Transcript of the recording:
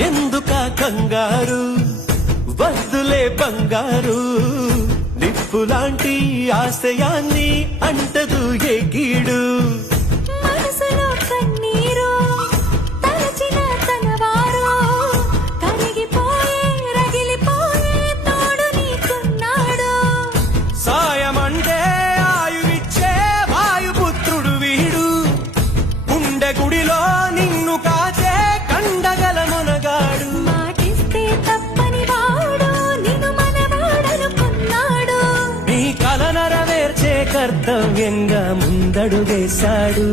ఎందుక కంగారు వద్దులే బంగారు నిప్పులాంటి ఆశయాన్ని అంటదు ఏ గీడు మనసులో కన్నీరు తలచిన తనవారు కరిగిపోయే రగిలిపోయే తోడు నీకున్నాడు సాయమంటే ఆయువిచ్చే వాయుపుత్రుడు వీడు గుండె గుడిలో నిన్ను కాచే కండగల మునగాడు మాటిస్తే తప్పని వాడు నిన్ను మనవాడనుకున్నాడు నీ కల నెరవేర్చే కర్తవ్యంగా ముందడుగేశాడు